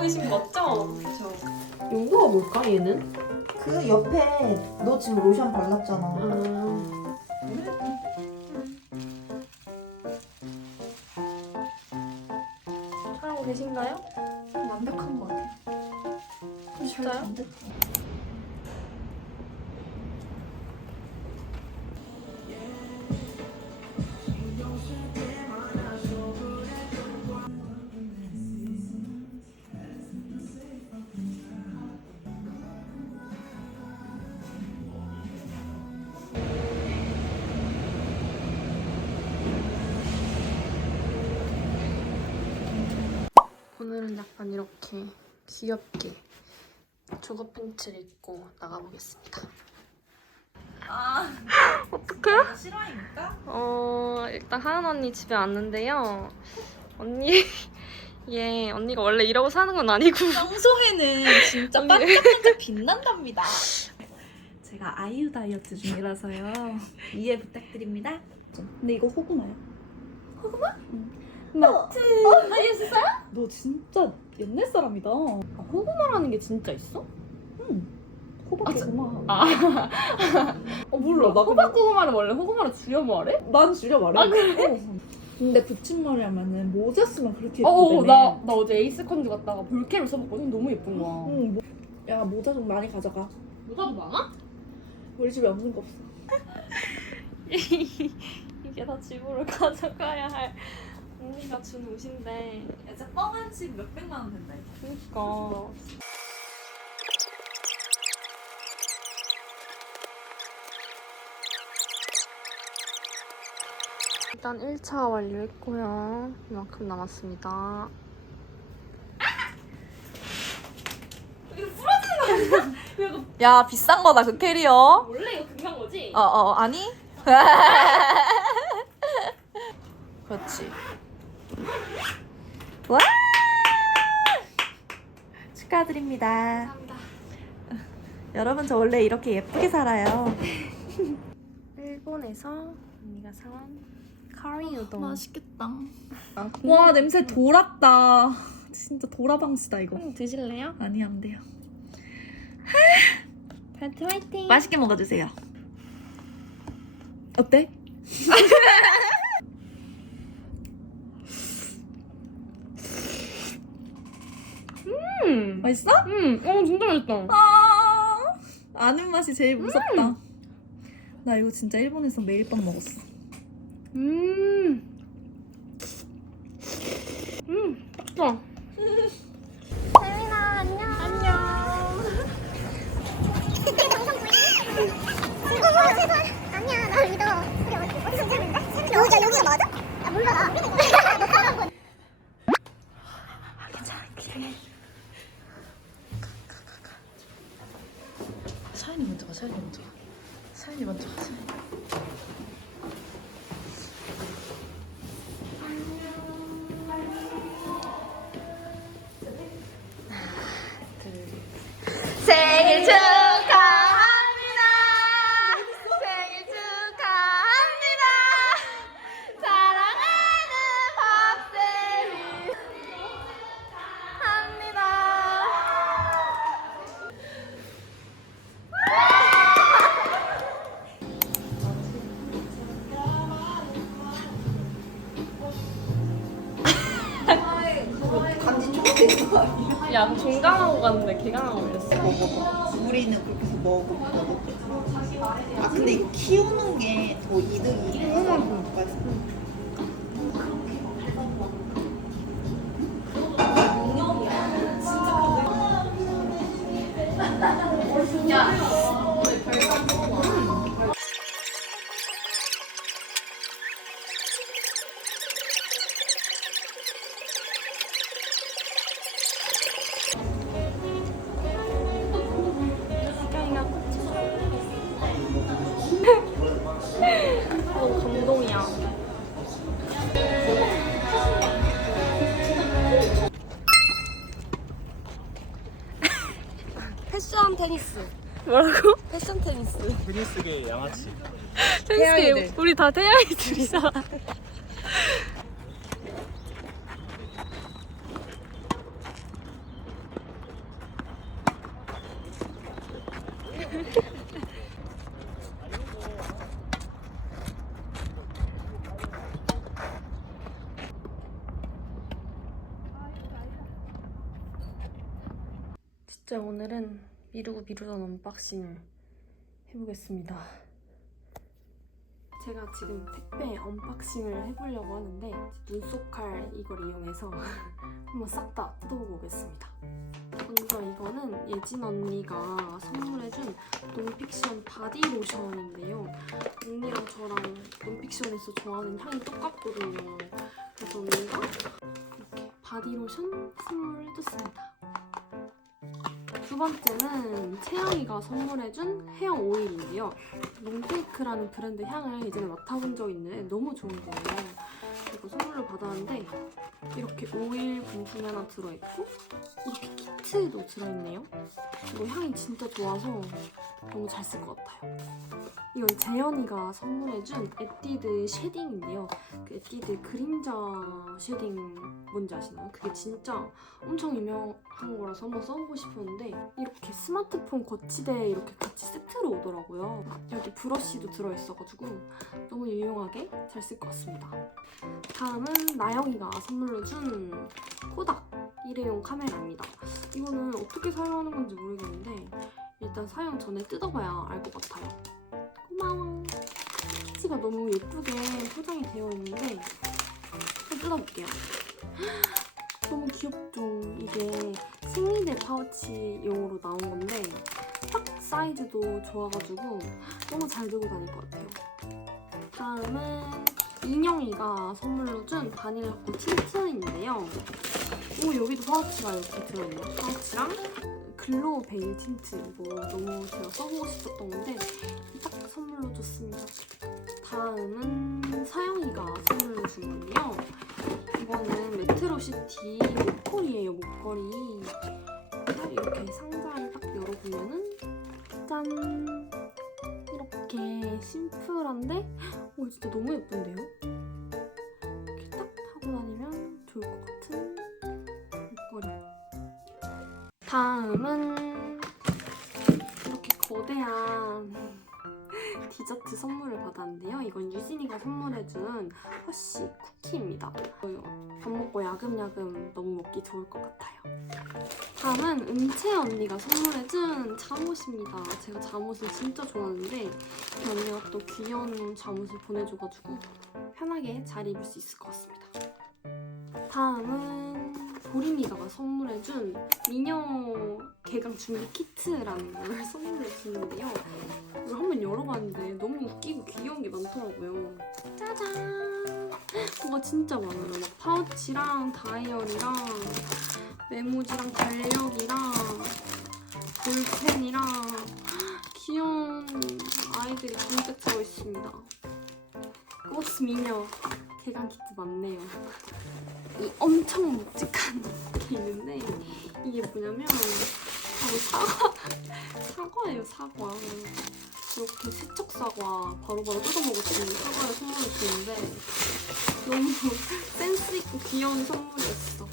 맞죠? 그쵸. 용도가 뭘까 얘는? 그 옆에 너 지금 로션 발랐잖아. 아, 잘하고 계신가요? 완벽한 것 같아. 진짜요? 오늘은 약간 이렇게 귀엽게 조거 팬츠를 입고 나가보겠습니다. 아, 어떡해? 싫어입니까? 어, 일단 하은 언니 집에 왔는데요. 언니, 예, 언니가 원래 이러고 사는 건 아니고. 평소에는 진짜 언니. 반짝반짝 빛난답니다. 제가 아이유 다이어트 중이라서요. 이해 부탁드립니다. 근데 이거 호구마야? 호구마? 응. 마트. 어, 다이어트어요? 너 진짜 옛날 사람이다. 호구마라는 게 진짜 있어? 응. 호박 아, 고구마. 아. 어, 몰라. 나 호박고구마를 원래 호구마로 줄여 말해? 난 줄여 말해. 아, 그래? 어. 근데 붙임머리 하면은 모자 쓰면 그렇게 어, 예쁘다며. 나, 나 어제 에이스 컨즈 갔다가 볼케를 써봤거든. 너무 예쁜 거야. 응. 모... 야 모자 좀 많이 가져가. 모자도 많아? 우리 집에 없는 거 없어. 이게 다 집으로 가져가야 할 언니가 준 옷인데. 이제 뻥한 집 몇백만 원 된다. 그니까. 일단 1차 완료했고요. 이만큼 남았습니다. 야 비싼 거다 그 캐리어. 원래 이거 금방 거지? 어, 어, 아니? 그렇지. 와! 축하드립니다. 감사합니다. 여러분, 저 원래 이렇게 예쁘게 살아요. 일본에서 언니가 사온 카리 우동. 맛있겠다. 와, 냄새 돌았다. 진짜 돌아방시다, 이거. 음, 드실래요? 아니, 안 돼요. 파이팅 화이팅! 맛있게 먹어주세요. 어때? 음, 맛있어? 음, 어 진짜 맛있다. 아, 아는 맛이 제일 무섭다. 나 이거 진짜 일본에서 매일 밤 먹었어. 음, 음, 맛있다. 재민아 안녕. 안녕. 아니야 나 믿어. 우리 어디 어디서 들었는데? 여기가 여기가 맞아? 아 몰라. 너 따라한 거. 사연이 먼저 가, 사연이 먼저 가. 사연 종강하고 갔는데 개강하고 이랬어. 우리는 그렇게 해서 먹어 먹어. 아 근데 이거 키우는 게 더 이득이 맛있어. 테니스. 뭐라고? 패션 테니스. 테니스계 양아치. 태양이들. 우리 다 태양이 둘이잖아. 진짜 오늘은 미루고 미루던 언박싱을 해보겠습니다. 제가 지금 택배 언박싱을 해보려고 하는데 눈속칼 이걸 이용해서 한번 싹 다 뜯어보고 오겠습니다. 먼저 이거는 예진 언니가 선물해준 논픽션 바디 로션인데요. 언니랑 저랑 논픽션에서 좋아하는 향이 똑같거든요. 그래서 언니가 이렇게 바디 로션 선물해줬습니다. 두 번째는 채영이가 선물해준 헤어 오일인데요. 롱테이크라는 브랜드 향을 예전에 맡아본 적 있는데 너무 좋은 거예요. 그리고 선물로 받았는데 이렇게 오일 분통이 하나 들어있고 이렇게 키트도 들어있네요. 이거 향이 진짜 좋아서 너무 잘 쓸 것 같아요. 이건 재현이가 선물해준 에뛰드 쉐딩인데요. 그 에뛰드 그림자 쉐딩 뭔지 아시나요? 그게 진짜 엄청 유명한 거라서 한번 써보고 싶었는데 이렇게 스마트폰 거치대에 이렇게 같이 세트로 오더라고요. 여기 브러쉬도 들어있어가지고 너무 유용하게 잘 쓸 것 같습니다. 다음은 나영이가 선물로 준 코닥 일회용 카메라입니다. 이거는 어떻게 사용하는 건지 모르겠는데 일단 사용 전에 뜯어봐야 알 것 같아요. 고마워. 패키지가 너무 예쁘게 포장이 되어 있는데 한번 뜯어볼게요. 너무 귀엽죠? 이게 생리대 파우치용으로 나온 건데 딱 사이즈도 좋아가지고 너무 잘 들고 다닐 것 같아요. 다음은 인영이가 선물로 준 바닐라코 틴트인데요. 오 여기도 파우치가 이렇게 들어있네요. 파우치랑 글로우 베일 틴트 이거 너무 제가 써보고 싶었던 건데 딱 선물로 줬습니다. 다음은 사영이가 선물로 준 건데요. 이거는 메트로시티 목걸이에요, 목걸이. 딱 이렇게 상자를 딱 열어보면은 짠! 이렇게 심플한데 오 진짜 너무 예쁜데요? 다음은 이렇게 거대한 디저트 선물을 받았는데요. 이건 유진이가 선물해준 허쉬 쿠키입니다. 밥 먹고 야금야금 너무 먹기 좋을 것 같아요. 다음은 은채 언니가 선물해준 잠옷입니다. 제가 잠옷을 진짜 좋아하는데 이 언니가 또 귀여운 잠옷을 보내줘가지고 편하게 잘 입을 수 있을 것 같습니다. 다음은 보림이가 선물해준 미녀 개강 준비 키트라는 걸 선물해 주는데요. 이걸 한번 열어봤는데 너무 웃기고 귀여운 게 많더라고요. 짜잔! 뭐가 진짜 많아요. 막 파우치랑 다이어리랑 메모지랑 달력이랑 볼펜이랑 귀여운 아이들이 잔뜩 들어있습니다. 꽃 미녀 개강 키트 맞네요. 이 엄청 묵직한 게 있는데 이게 뭐냐면 바로 사과 사과예요 사과. 이렇게 세척 사과 바로바로 뜯어 먹을 수 있는 사과를 선물해 주는데 너무 센스 있고 귀여운 선물이었어.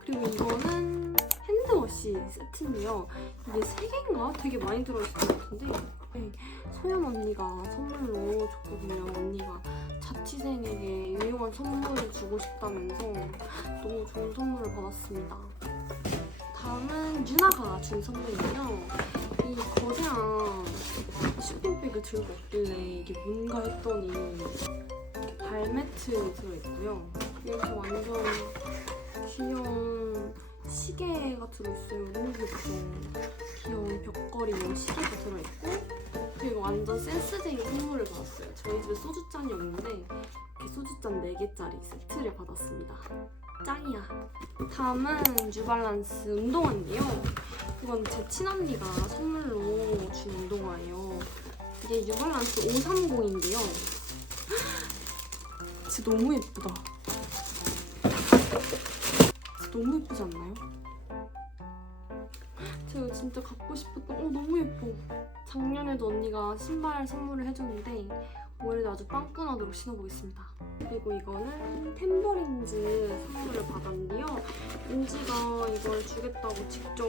그리고 이거는 핸드워시 세트인데요. 이게 세 개인가? 되게 많이 들어있을 것 같은데. 네, 소연 언니가 선물로 줬거든요 언니가 자취생에게 유용한 선물을 주고 싶다면서 너무 좋은 선물을 받았습니다. 다음은 유나가 준 선물이에요. 이 거대한 쇼핑백을 들고 왔길래 이게 뭔가 했더니 발매트 들어있고요. 이렇게 완전 귀여운 시계가 들어있어요. 너무 귀엽죠? 귀여운 벽걸이용 시계가 들어있고 완전 센스쟁이 선물을 받았어요. 저희 집에 소주잔이 없는데 이렇게 소주잔 4개짜리 세트를 받았습니다. 짱이야. 다음은 뉴발란스 운동화인데요. 이건 제 친언니가 선물로 준 운동화예요. 이게 뉴발란스 530인데요. 진짜 너무 예쁘다. 진짜 너무 예쁘지 않나요? 진짜 갖고 싶었던 어 너무 예뻐. 작년에도 언니가 신발 선물을 해줬는데 올해도 아주 빵꾸나도록 신어보겠습니다. 그리고 이거는 템버린즈 선물을 받았는데요. 은지가 이걸 주겠다고 직접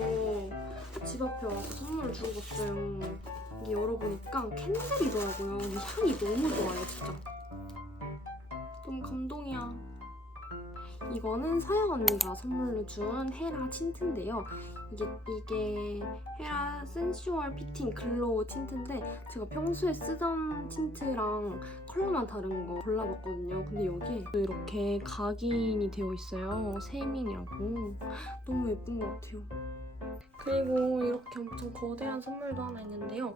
집 앞에 와서 선물을 주고 갔어요. 이게 열어보니까 캔들이더라고요. 근데 향이 너무 좋아요, 진짜. 너무 감동이야. 이거는 사영 언니가 선물로 준 헤라 틴트인데요. 이게 이게 헤라 센슈얼 피팅 글로우 틴트인데 제가 평소에 쓰던 틴트랑 컬러만 다른 거 골라봤거든요. 근데 여기에 이렇게 각인이 되어 있어요. 세민이라고 너무 예쁜 것 같아요. 그리고 이렇게 엄청 거대한 선물도 하나 있는데요.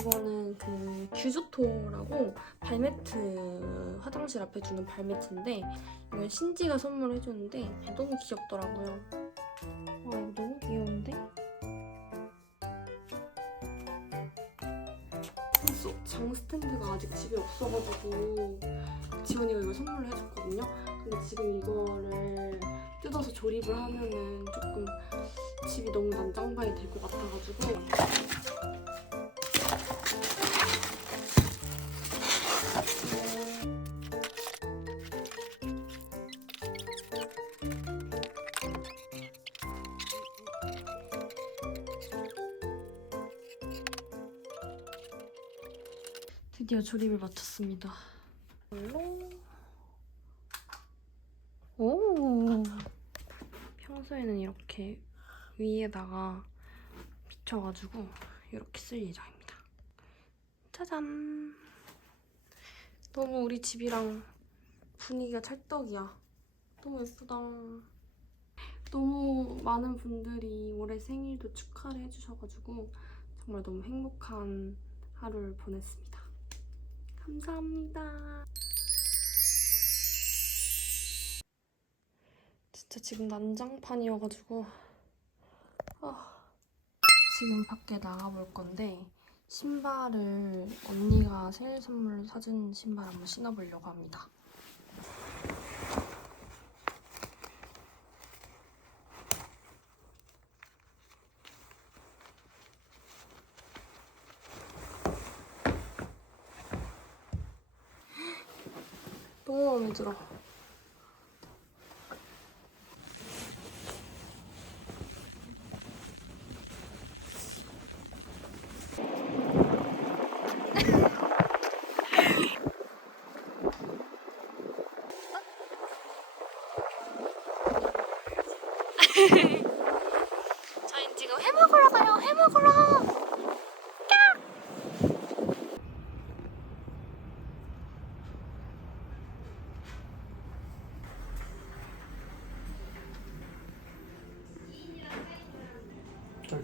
이거는 그 규조토라고 발매트 화장실 앞에 주는 발매트인데 이건 신지가 선물해줬는데 너무 귀엽더라고요. 와 이거 너무 장 스탠드가 아직 집에 없어가지고 지원이가 이걸 선물을 해줬거든요. 근데 지금 이거를 뜯어서 조립을 하면은 조금 집이 너무 난장판이 될 것 같아가지고 드디어 조립을 마쳤습니다. 이걸로 오 평소에는 이렇게 위에다가 비춰가지고 이렇게 쓸 예정입니다. 짜잔 너무 우리 집이랑 분위기가 찰떡이야. 너무 예쁘다. 너무 많은 분들이 올해 생일도 축하를 해주셔가지고 정말 너무 행복한 하루를 보냈습니다. 감사합니다. 진짜 지금 난장판이어가지고 아, 지금 밖에 나가볼 건데 신발을 언니가 생일 선물로 사준 신발 한번 신어보려고 합니다. 너무 마음에 들어. 저희 지금 회 먹으러 가요. 회 먹으러.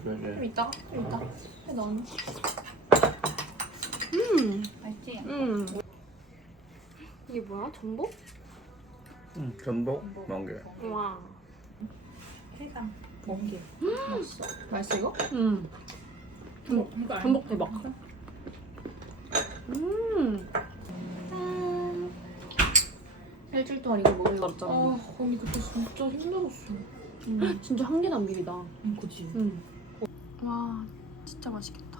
좀 이따 좀 이따 해 넣어 음, 맛있지? 음. 이게 뭐야? 전복? 응, 전복 멍게. 와. 해감 멍게 맛있어 맛있어 이거? 음. 전복 이거 전복 대박. 음. 일주일 동안 이거 먹는 거 맞잖아. 아 언니 그때 진짜 힘들었어 음. 진짜 한 개도 안 비리다. 응 그치 음. 와, 진짜 맛있겠다.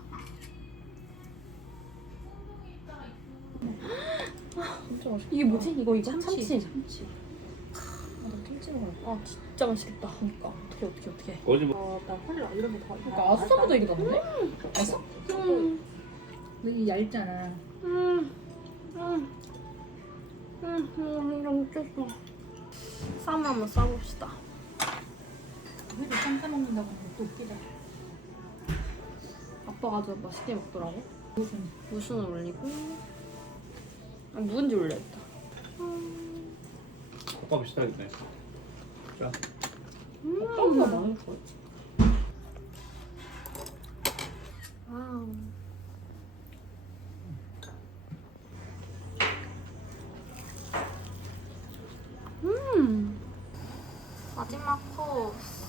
진짜 맛있어 이게 뭐지? 이거 이거 참치. 참치 아 나 참치 먹을까? 아, 진짜 맛있겠다. 그니까 어떻게 어떻게 어떻게 거짓 뭐 아나 헐라 이런 거다 그니까 아수사보다 이게 낫네? 맛있어? 음. 근데 이게 얇잖아 음. 음. 음, 음, 너무 쪘어. 쌈 한번 싸봅시다. 회를 쌈 싸 먹는다고 하면 또 웃기다 예뻐가지고 맛있게 먹더라고. 무슨? 무슨 올리고. 아, 묵은지 올려야겠다. 컵밥이 시달리네. 자, 컵밥보다 많을 거 같지. 음. 마지막 코스.